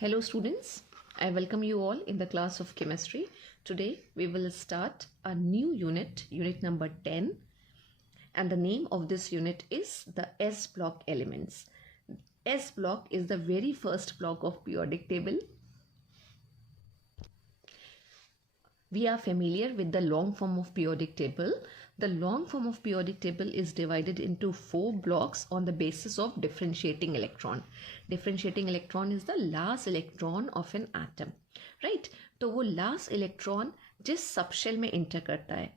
Hello students, I welcome you all in the class of chemistry. Today we will start a new unit, unit number 10, and the name of this unit is the S block elements. S block is the very first block of periodic table. We are familiar with the long form of periodic table. The long form of periodic table is divided into 4 blocks on the basis of differentiating electron. Differentiating electron is the last electron of an atom, right? तो वो last electron जिस subshell में inter करता है,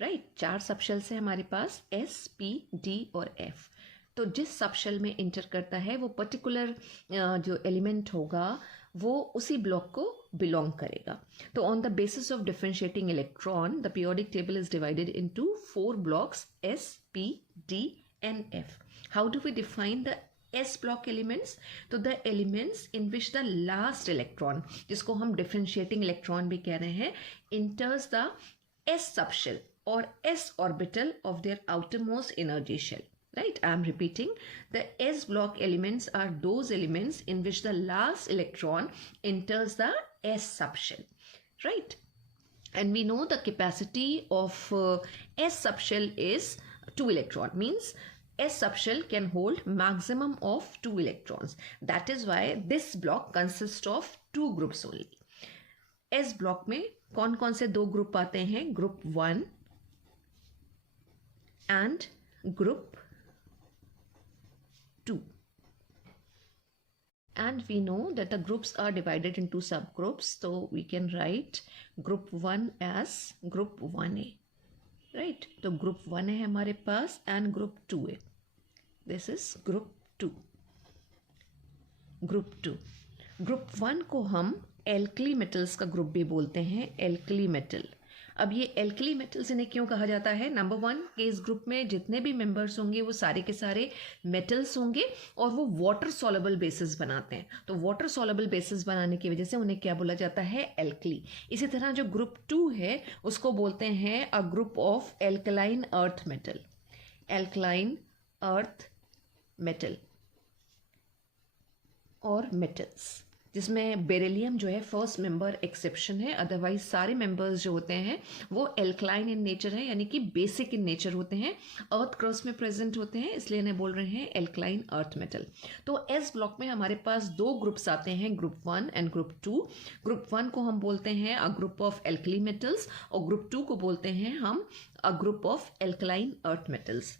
right? 4 subshells है हमारे पास S, P, D और F. तो जिस सबशेल में इंटर करता है वो पर्टिकुलर जो एलिमेंट होगा वो उसी ब्लॉक को बिलोंग करेगा. तो on the basis of differentiating electron the periodic table is divided into 4 blocks S, P, D and F. How do we define the S block elements? तो the elements in which the last electron, जिसको हम differentiating electron भी कह रहे हैं, enters the S subshell or S orbital of their outermost energy shell. Right, I am repeating. The S block elements are those elements in which the last electron enters the S subshell. Right, and we know the capacity of S subshell is 2 electron. Means S subshell can hold maximum of 2 electrons. That is why this block consists of 2 groups only. S block में कौन कौन से 2 group आते हैं? Group 1 and Group 2. And we know that the groups are divided into subgroups, so we can write group 1 as group 1A, right? तो group 1 है हमारे पास and group 2 है. This is group 2. Group 2. Group 1 को हम alkali metals का group भी बोलते हैं, alkali metal. अब ये एल्कली मेटल्स इन्हें क्यों कहा जाता है? नंबर 1 के इस ग्रुप में जितने भी मेंबर्स होंगे वो सारे के सारे मेटल्स होंगे और वो वाटर सॉल्युबल बेसिस बनाते हैं. तो वाटर सॉल्युबल बेसिस बनाने की वजह से उन्हें क्या बोला जाता है? एल्कली. इसी तरह जो ग्रुप 2 है उसको बोलते हैं a group of alkaline earth metal. Alkaline earth metal और मेटल्स, जिसमें बेरिलियम जो है फर्स्ट मेंबर एक्सेप्शन है. अदरवाइज सारे मेंबर्स जो होते हैं वो एल्कलाइन इन नेचर है, यानी कि बेसिक इन नेचर होते हैं, अर्थ क्रस्ट में प्रेजेंट होते हैं, इसलिए इन्हें बोल रहे हैं एल्कलाइन अर्थ मेटल. तो एस ब्लॉक में हमारे पास 2 ग्रुप्स आते हैं, ग्रुप 1 एंड ग्रुप 2. ग्रुप 1 को हम बोलते हैं a group of alkali metals और ग्रुप 2 को बोलते हैं हम a group of alkaline earth metals.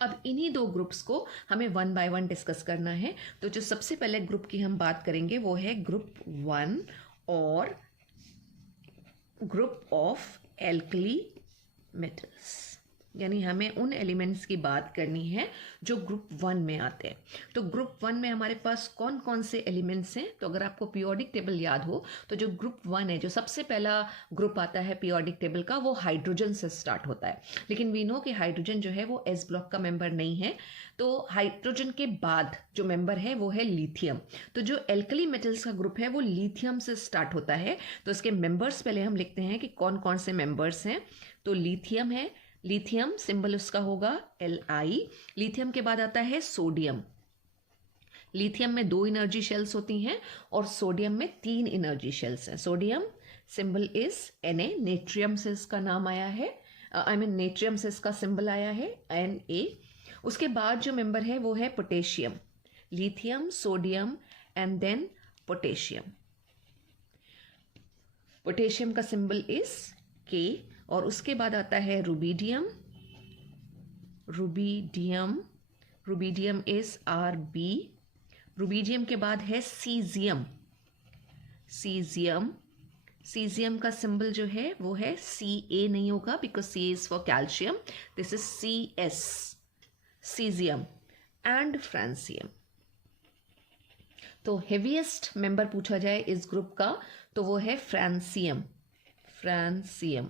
अब इन्हीं 2 ग्रुप्स को हमें 1 बाय 1 डिस्कस करना है. तो जो सबसे पहले ग्रुप की हम बात करेंगे वो है ग्रुप 1 और ग्रुप ऑफ एल्कली मेटल्स. यानी हमें उन एलिमेंट्स की बात करनी है जो ग्रुप 1 में आते हैं. तो ग्रुप 1 में हमारे पास कौन कौन से एलिमेंट्स हैं? तो अगर आपको पीरियोडिक टेबल याद हो तो जो ग्रुप 1 है, जो सबसे पहला ग्रुप आता है पीरियोडिक टेबल का, वो हाइड्रोजन से स्टार्ट होता है. लेकिन वी नो कि हाइड्रोजन जो है वो एस ब्लॉक का मेंबर नहीं है. तो हाइड्रोजन के बाद जो मेंबर है वो है लिथियम. तो जो एल्कली मेटल्स का ग्रुप है वो लिथियम से स्टार्ट होता है. तो इसके मेंबर्स पहले हम लिखते हैं कि कौन कौन से मेंबर्स हैं. तो लिथियम है, लिथियम सिंबल उसका होगा Li. लिथियम के बाद आता है सोडियम. लिथियम में 2 एनर्जी शेल्स होती हैं और सोडियम में 3 एनर्जी शेल्स हैं. Sodium symbol is Na. Natrium से इसका नाम आया है, नेट्रियम से इसका सिंबल आया है Na. उसके बाद जो मेंबर है वो है potassium. Lithium, sodium and then potassium. Potassium का सिंबल इज K. और उसके बाद आता है rubidium. Rubidium, rubidium is Rb. Rubidium के बाद है सीजियम. सीजियम, सीजियम का सिंबल जो है वो है Ca. नहीं होगा because Ca is for calcium. This is Cs. Caesium and francium. तो हेवीएस्ट मेंबर पूछा जाए इस ग्रुप का तो वो है francium. Francium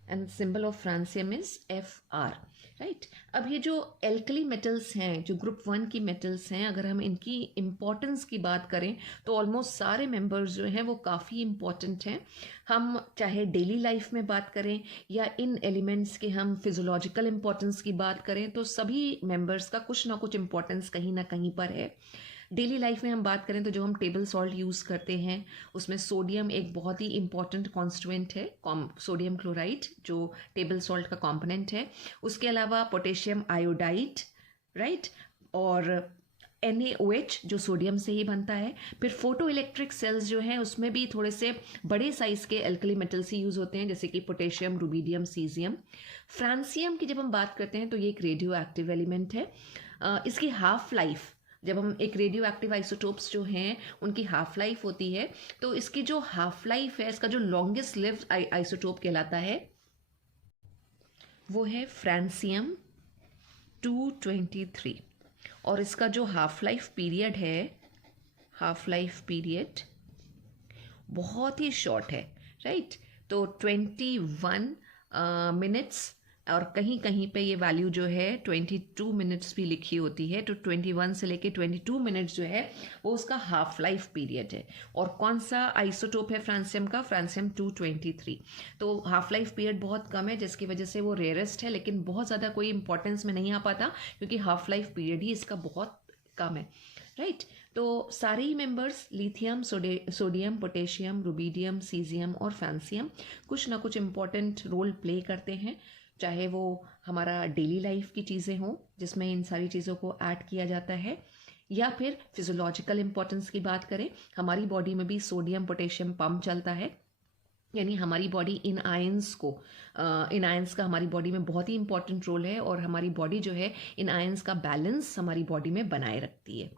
and symbol of francium is Fr. Right. अब ये जो एल्कली मेटल्स हैं, जो ग्रुप 1 की मेटल्स हैं, अगर हम इनकी इम्पोर्टेंस की बात करें तो ऑलमोस्ट सारे मेंबर्स जो हैं वो काफ़ी इम्पॉर्टेंट हैं. हम चाहे डेली लाइफ में बात करें या इन एलिमेंट्स के हम फिजियोलॉजिकल इम्पोर्टेंस की बात करें तो सभी मेंबर्स का कुछ ना कुछ इम्पोर्टेंस कहीं ना कहीं पर है. डेली लाइफ में हम बात करें तो जो हम टेबल सॉल्ट यूज़ करते हैं उसमें सोडियम एक बहुत ही इंपॉर्टेंट कॉन्स्टिट्यूएंट है, सोडियम क्लोराइड जो टेबल सॉल्ट का कंपोनेंट है। उसके अलावा पोटेशियम आयोडाइड, राइट, और NaOH जो सोडियम से ही बनता है। फिर फोटो इलेक्ट्रिक सेल्स जो हैं उसमें भी थोड़े से बड़े साइज़ के एल्कली मेटल्स ही यूज़ होते हैं, जैसे कि पोटेशियम, रुबीडियम, सीजियम। फ्रांसियम की जब हम बात करते हैं तो ये एक रेडियो एक्टिव एलिमेंट है। इसकी हाफ लाइफ, जब हम एक रेडियो एक्टिव आइसोटोप्स जो हैं उनकी हाफ लाइफ होती है, तो इसकी जो हाफ लाइफ है, इसका जो लॉन्गेस्ट लिव्ड आइसोटोप कहलाता है वो है फ्रांसियम 223, और इसका जो हाफ लाइफ पीरियड है, हाफ लाइफ पीरियड बहुत ही शॉर्ट है, राइट। तो 21 मिनट्स, और कहीं कहीं पे ये वैल्यू जो है 22 मिनट्स भी लिखी होती है। तो 21 से लेके 22 मिनट्स जो है वो उसका हाफ लाइफ पीरियड है। और कौन सा आइसोटोप है फ्रांसियम का? फ्रांसियम 223। तो हाफ लाइफ पीरियड बहुत कम है, जिसकी वजह से वो रेयरेस्ट है, लेकिन बहुत ज़्यादा कोई इंपॉर्टेंस में नहीं आ पाता क्योंकि हाफ लाइफ पीरियड ही इसका बहुत कम है, राइट। तो सारे ही members lithium, sodium, potassium, rubidium, caesium और फ्रांसियम कुछ ना कुछ इम्पॉर्टेंट रोल प्ले करते हैं, चाहे वो हमारा डेली लाइफ की चीज़ें हों जिसमें इन सारी चीज़ों को ऐड किया जाता है, या फिर फिजियोलॉजिकल इंपॉर्टेंस की बात करें, हमारी बॉडी में भी सोडियम पोटेशियम पंप चलता है, यानी हमारी बॉडी इन आयंस का हमारी बॉडी में बहुत ही इंपॉर्टेंट रोल है, और हमारी बॉडी जो है इन आयंस का बैलेंस हमारी बॉडी में बनाए रखती है।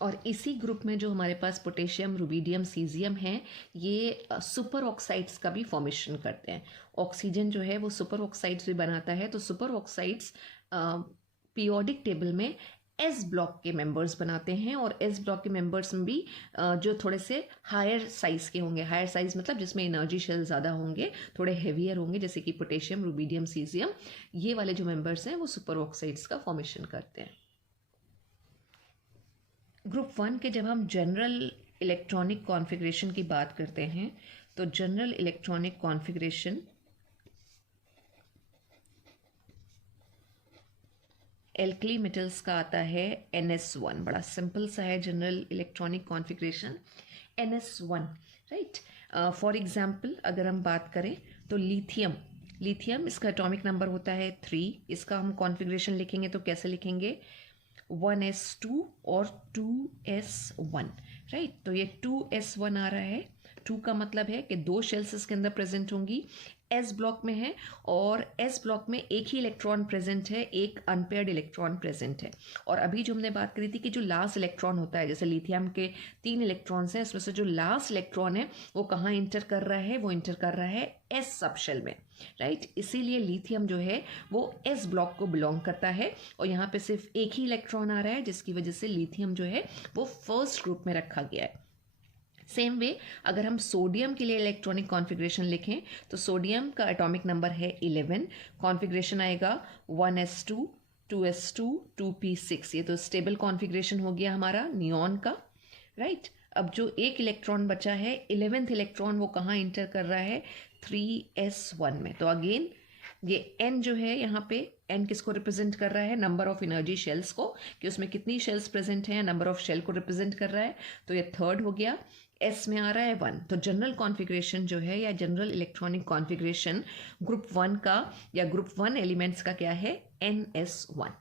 और इसी ग्रुप में जो हमारे पास पोटेशियम, रुबीडियम, सीजियम है, ये सुपर ऑक्साइड्स का भी फॉर्मेशन करते हैं। ऑक्सीजन जो है वो सुपर ऑक्साइड्स भी बनाता है, तो सुपर ऑक्साइड्स पीरियोडिक टेबल में एस ब्लॉक के मेंबर्स बनाते हैं, और एस ब्लॉक के मेंबर्स में भी जो थोड़े से हायर साइज के होंगे, हायर साइज मतलब जिसमें एनर्जी शेल ज़्यादा होंगे, थोड़े हेवियर होंगे, जैसे कि पोटेशियम, रुबीडियम, सीजियम, ये वाले जो मेंबर्स हैं वो सुपर ऑक्साइड्स का फॉर्मेशन करते हैं। ग्रुप 1 के जब हम जनरल इलेक्ट्रॉनिक कॉन्फ़िगरेशन की बात करते हैं, तो general electronic configuration alkali metals का आता है NS1। बड़ा सिंपल सा है general electronic configuration NS1, right. For example अगर हम बात करें तो लिथियम इसका एटॉमिक नंबर होता है 3। इसका हम कॉन्फ़िगरेशन लिखेंगे तो कैसे लिखेंगे? 1s2 और 2s1, राइट। तो ये 2s1 आ रहा है। 2 का मतलब है कि 2 शेल्स इसके अंदर प्रेजेंट होंगी, एस ब्लॉक में है, और एस ब्लॉक में एक ही इलेक्ट्रॉन प्रेजेंट है, एक अनपेयर्ड इलेक्ट्रॉन प्रेजेंट है। और अभी जो हमने बात करी थी कि जो लास्ट इलेक्ट्रॉन होता है, जैसे लिथियम के 3 इलेक्ट्रॉन्स हैं, उसमें से जो लास्ट इलेक्ट्रॉन है वो कहाँ इंटर कर रहा है? वो इंटर कर रहा है एस सबशेल में, राइट। इसीलिए लिथियम जो है वो एस ब्लॉक को बिलोंग करता है, और यहाँ पे सिर्फ एक ही इलेक्ट्रॉन आ रहा है, जिसकी वजह से लिथियम जो है वो फर्स्ट ग्रुप में रखा गया है। सेम वे अगर हम सोडियम के लिए इलेक्ट्रॉनिक कॉन्फ़िगरेशन लिखें तो सोडियम का एटॉमिक नंबर है 11, कॉन्फ़िगरेशन आएगा 1s2, 2s2, 2p6। ये तो स्टेबल कॉन्फ़िगरेशन हो गया हमारा नियॉन का, राइट। अब जो एक इलेक्ट्रॉन बचा है, 11th इलेक्ट्रॉन, वो कहाँ इंटर कर रहा है? 3s1 में। तो अगेन ये n जो है यहाँ पे, n किसको रिप्रेजेंट कर रहा है? नंबर ऑफ एनर्जी शेल्स को, कि उसमें कितनी शेल्स प्रेजेंट हैं, नंबर ऑफ शेल को रिप्रेजेंट कर रहा है। तो ये थर्ड हो गया, S में आ रहा है 1। तो जनरल कॉन्फ़िगरेशन जो है, या जनरल इलेक्ट्रॉनिक कॉन्फ़िगरेशन ग्रुप 1 का या ग्रुप 1 एलिमेंट्स का क्या है? NS1।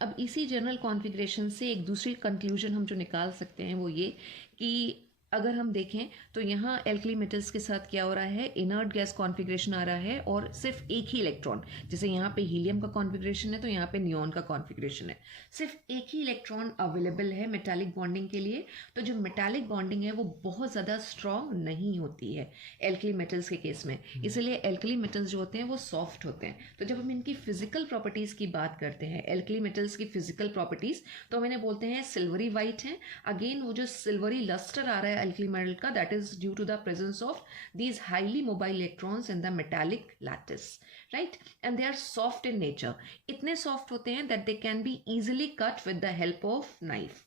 अब इसी जनरल कॉन्फ़िगरेशन से एक दूसरी कंक्लूजन हम जो निकाल सकते हैं वो ये कि अगर हम देखें तो यहाँ एल्कली मेटल्स के साथ क्या हो रहा है? इनर्ट गैस कॉन्फ़िगरेशन आ रहा है, और सिर्फ एक ही इलेक्ट्रॉन, जैसे यहाँ पे हीलियम का कॉन्फ़िगरेशन है तो यहाँ पे नियॉन का कॉन्फ़िगरेशन है, सिर्फ एक ही इलेक्ट्रॉन अवेलेबल है मेटालिक बॉन्डिंग के लिए। तो जो मेटालिक बॉन्डिंग है वो बहुत ज़्यादा स्ट्रॉन्ग नहीं होती है एल्कली मेटल्स के केस में, इसलिए एल्कली मेटल्स जो होते हैं वो सॉफ्ट होते हैं। तो जब हम इनकी फिजिकल प्रॉपर्टीज़ की बात करते हैं, एल्कली मेटल्स की फिजिकल प्रॉपर्टीज़, तो हम इन्हें बोलते हैं सिल्वरी वाइट हैं। अगेन वो जो सिल्वरी लस्टर आ रहा है alkali metal का, that is due to the presence of these highly mobile electrons in the metallic lattice, right, and they are soft in nature. इतने soft होते हैं that they can be easily cut with the help of knife.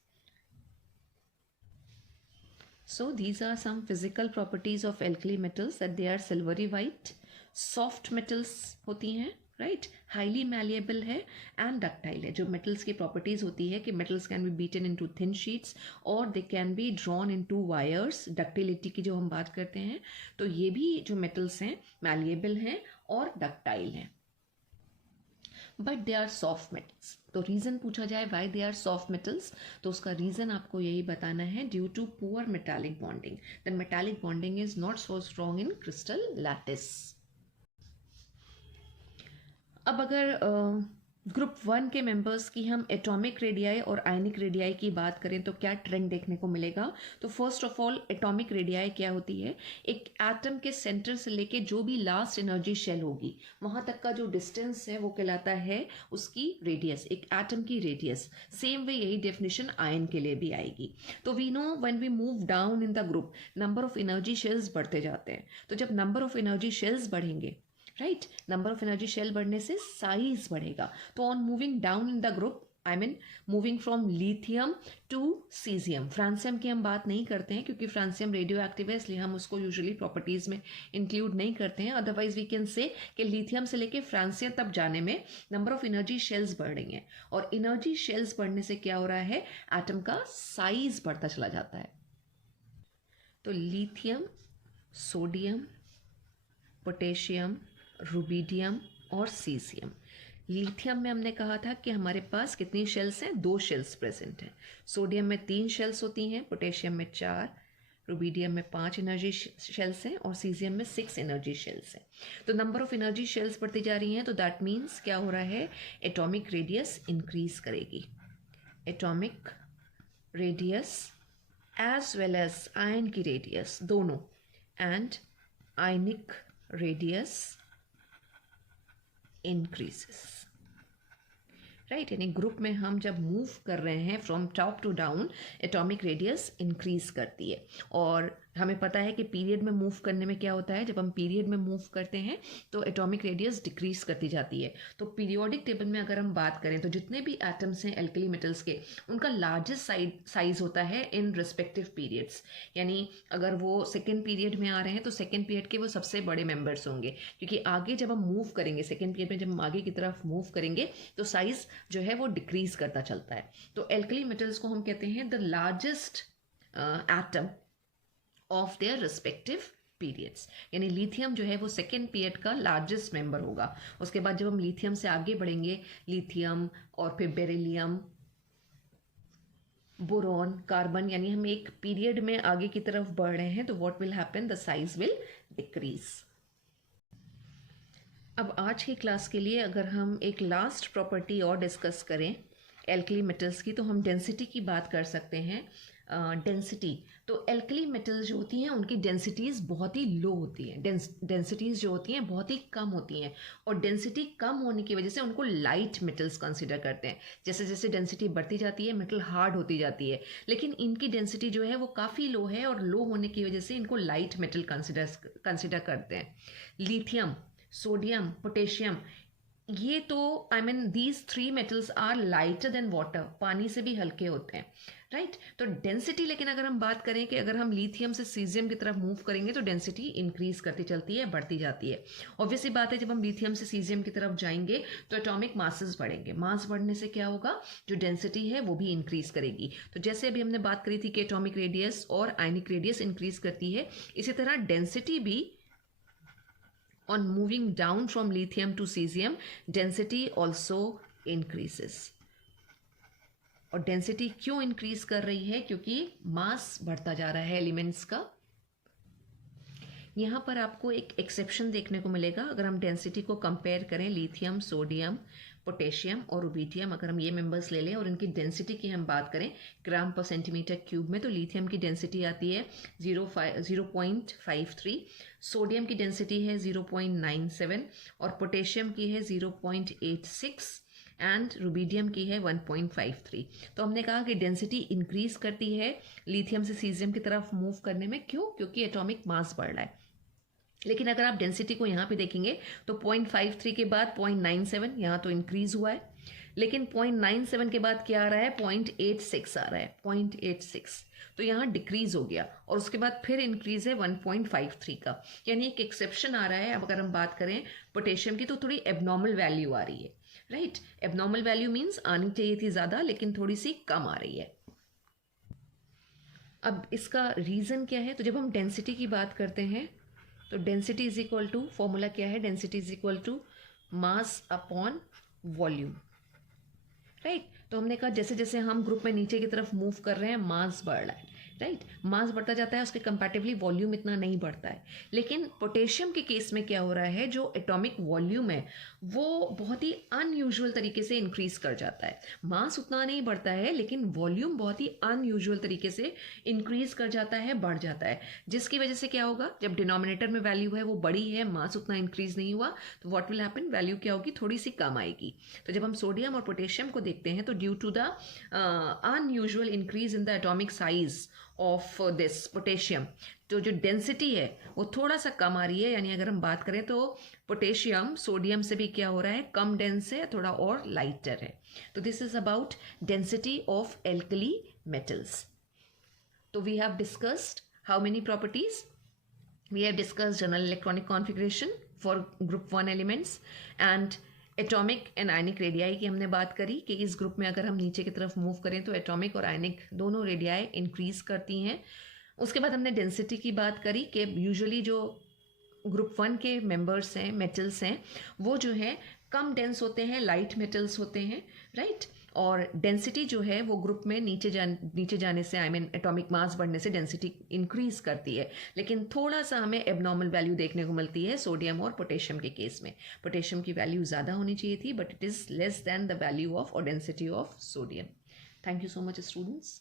So these are some physical properties of alkali metals, that they are silvery white, soft metals होती हैं, right, highly malleable है and ductile है। जो metals की properties होती है कि metals can be beaten into thin sheets और they can be drawn into wires, ductility की जो हम बात करते हैं, तो ये भी जो मेटल्स हैं मैलिएबल हैं और डक्टाइल हैं, but they are soft metals. तो रीज़न पूछा जाए why they are soft metals, तो उसका रीज़न आपको यही बताना है, due to poor metallic bonding. The metallic bonding is not so strong in crystal lattice. अब अगर ग्रुप 1 के मेंबर्स की हम एटॉमिक रेडियाई और आयनिक रेडियाई की बात करें तो क्या ट्रेंड देखने को मिलेगा। तो first of all atomic radii क्या होती है, एक एटम के सेंटर से लेके जो भी लास्ट एनर्जी शेल होगी वहां तक का जो डिस्टेंस है वो कहलाता है उसकी रेडियस, एक एटम की रेडियस। सेम वे यही डेफिनेशन आयन के लिए भी आएगी। तो we know when we move down in the group number of energy shells बढ़ते जाते हैं, तो जब नंबर ऑफ एनर्जी शेल्स बढ़ेंगे, right, number of energy shell बढ़ने से साइज बढ़ेगा। तो on moving down in the group, I mean moving from lithium to caesium, francium की हम बात नहीं करते हैं क्योंकि फ्रांसियम रेडियो एक्टिव है, इसलिए हम उसको यूजुअली प्रॉपर्टीज में इंक्लूड नहीं करते हैं। अदरवाइज वी कैन से कि लिथियम से लेके फ्रांसियम तक जाने में नंबर ऑफ एनर्जी शेल्स बढ़ रही हैं, और एनर्जी शेल्स बढ़ने से क्या हो रहा है, एटम का साइज बढ़ता चला जाता है। तो लिथियम, सोडियम, पोटेशियम, रुबिडियम और सीजियम। लिथियम में हमने कहा था कि हमारे पास कितनी शेल्स हैं, 2 शेल्स प्रेजेंट हैं। सोडियम में 3 शेल्स होती हैं, पोटेशियम में 4, रुबिडियम में 5 एनर्जी शेल्स हैं और सीजियम में 6 एनर्जी शेल्स हैं। तो नंबर ऑफ एनर्जी शेल्स बढ़ती जा रही हैं, तो दैट मीन्स क्या हो रहा है, एटॉमिक रेडियस इंक्रीज करेगी। Atomic radius as well as ion की रेडियस दोनों, and ionic radius increases, right, यानी ग्रुप में हम जब मूव कर रहे हैं from top to down, atomic radius increase करती है। और हमें पता है कि पीरियड में मूव करने में क्या होता है, जब हम पीरियड में मूव करते हैं तो एटॉमिक रेडियस डिक्रीज करती जाती है। तो पीरियोडिक टेबल में अगर हम बात करें तो जितने भी एटम्स हैं एल्कली मेटल्स के, उनका लार्जेस्ट साइज होता है इन रिस्पेक्टिव पीरियड्स। यानी अगर वो सेकेंड पीरियड में आ रहे हैं तो सेकेंड पीरियड के वो सबसे बड़े मेंबर्स होंगे, क्योंकि आगे जब हम मूव करेंगे सेकेंड पीरियड में, जब हम आगे की तरफ मूव करेंगे तो साइज जो है वो डिक्रीज करता चलता है। तो एल्कली मेटल्स को हम कहते हैं the largest atom of their respective periods. यानी लिथियम जो है वो सेकेंड पीरियड का लार्जेस्ट मेंबर होगा। उसके बाद जब हम लिथियम से आगे बढ़ेंगे, लिथियम और फिर बेरिलियम, बोरॉन, कार्बन, यानी हम एक पीरियड में आगे की तरफ बढ़ रहे हैं, तो what will happen, the size will decrease. अब आज की क्लास के लिए अगर हम एक लास्ट प्रॉपर्टी और डिस्कस करें एल्कली मेटल्स की, तो हम डेंसिटी की बात कर सकते हैं। डेंसिटी, तो एल्कली मेटल्स जो होती हैं उनकी डेंसिटीज़ बहुत ही लो होती हैं, डेंसिटीज़ जो होती हैं बहुत ही कम होती हैं, और डेंसिटी कम होने की वजह से उनको लाइट मेटल्स कंसिडर करते हैं। जैसे जैसे डेंसिटी बढ़ती जाती है मेटल हार्ड होती जाती है, लेकिन इनकी डेंसिटी जो है वो काफ़ी लो है, और लो होने की वजह से इनको लाइट मेटल कंसिडर करते हैं। लिथियम, सोडियम, पोटेशियम, ये तो I mean these 3 metals are lighter than water, पानी से भी हल्के होते हैं, राइट। तो डेंसिटी, लेकिन अगर हम बात करें कि अगर हम लिथियम से सीजियम की तरफ मूव करेंगे तो डेंसिटी इंक्रीज करती चलती है, बढ़ती जाती है। ऑब्वियसली बात है, जब हम लिथियम से सीजियम की तरफ जाएंगे तो एटॉमिक मासेस बढ़ेंगे, मास बढ़ने से क्या होगा, जो डेंसिटी है वो भी इंक्रीज करेगी। तो जैसे अभी हमने बात करी थी कि एटॉमिक रेडियस और आयनिक रेडियस इंक्रीज करती है, इसी तरह डेंसिटी भी on moving down from lithium to cesium, density also increases। और डेंसिटी क्यों इंक्रीज कर रही है, क्योंकि मास बढ़ता जा रहा है एलिमेंट्स का। यहाँ पर आपको एक एक्सेप्शन देखने को मिलेगा। अगर हम डेंसिटी को कंपेयर करें लिथियम, सोडियम, पोटेशियम और रुबिडियम, अगर हम ये मेंबर्स ले लें और इनकी डेंसिटी की हम बात करें ग्राम पर सेंटीमीटर क्यूब में, तो लिथियम की डेंसिटी आती है 0.53, सोडियम की डेंसिटी है 0.97 और पोटेशियम की है 0.86 एंड रुबिडियम की है 1.53। तो हमने कहा कि डेंसिटी इंक्रीज करती है लिथियम से सीजियम की तरफ मूव करने में। क्यों? क्योंकि एटॉमिक मास बढ़ रहा है। लेकिन अगर आप डेंसिटी को यहाँ पे देखेंगे तो 0.53 के बाद 0.97 यहाँ तो इंक्रीज हुआ है। लेकिन 0.97 के बाद क्या आ रहा है, 0.86 आ रहा है, 0.86। तो यहाँ डिक्रीज हो गया और उसके बाद फिर इंक्रीज है 1.53 का, यानी एक एक्सेप्शन आ रहा है। अब अगर हम बात करें पोटेशियम की तो थोड़ी एबनॉर्मल वैल्यू आ रही है, राइट। एबनॉर्मल वैल्यू मीन्स आनी चाहिए थी ज़्यादा लेकिन थोड़ी सी कम आ रही है। अब इसका रीज़न क्या है, तो जब हम डेंसिटी की बात करते हैं तो density is equal to, formula क्या है, density is equal to mass upon volume, right. तो हमने कहा जैसे जैसे हम ग्रुप में नीचे की तरफ मूव कर रहे हैं मास बढ़ रहा है, राइट। मास बढ़ता जाता है, उसके कंपैरेटिवली वॉल्यूम इतना नहीं बढ़ता है। लेकिन पोटेशियम के केस में क्या हो रहा है, जो एटॉमिक वॉल्यूम है वो बहुत ही अनयूजुअल तरीके से इंक्रीज कर जाता है। मास उतना नहीं बढ़ता है लेकिन वॉल्यूम बहुत ही अनयूजुअल तरीके से इंक्रीज कर जाता है, बढ़ जाता है, जिसकी वजह से क्या होगा, जब डिनोमिनेटर में वैल्यू है वो बड़ी है, मास उतना इंक्रीज नहीं हुआ, तो व्हाट विल हैपन, वैल्यू क्या होगी, थोड़ी सी कम आएगी। तो जब हम सोडियम और पोटेशियम को देखते हैं तो due to the unusual increase in the atomic size of this potassium, तो जो डेंसिटी है वो थोड़ा सा कम आ रही है। यानी अगर हम बात करें तो पोटेशियम सोडियम से भी क्या हो रहा है, कम डेंस है, थोड़ा और लाइटर है। तो this is about density of alkali metals. तो we have discussed how many properties, we have discussed general electronic configuration for group 1 elements and atomic and ionic radii की हमने बात करी कि इस ग्रुप में अगर हम नीचे की तरफ मूव करें तो एटॉमिक और आयनिक दोनों रेडियाई इंक्रीज करती हैं। उसके बाद हमने डेंसिटी की बात करी कि यूजुअली जो ग्रुप 1 के मेंबर्स हैं, मेटल्स हैं, वो जो है कम डेंस होते हैं, लाइट मेटल्स होते हैं, राइट। और डेंसिटी जो है वो ग्रुप में नीचे जाने से, आई मीन एटॉमिक मास बढ़ने से डेंसिटी इंक्रीज करती है। लेकिन थोड़ा सा हमें एबनॉर्मल वैल्यू देखने को मिलती है सोडियम और पोटेशियम के केस में। पोटेशियम की वैल्यू ज़्यादा होनी चाहिए थी but it is less than the value of और density of sodium. Thank you so much students.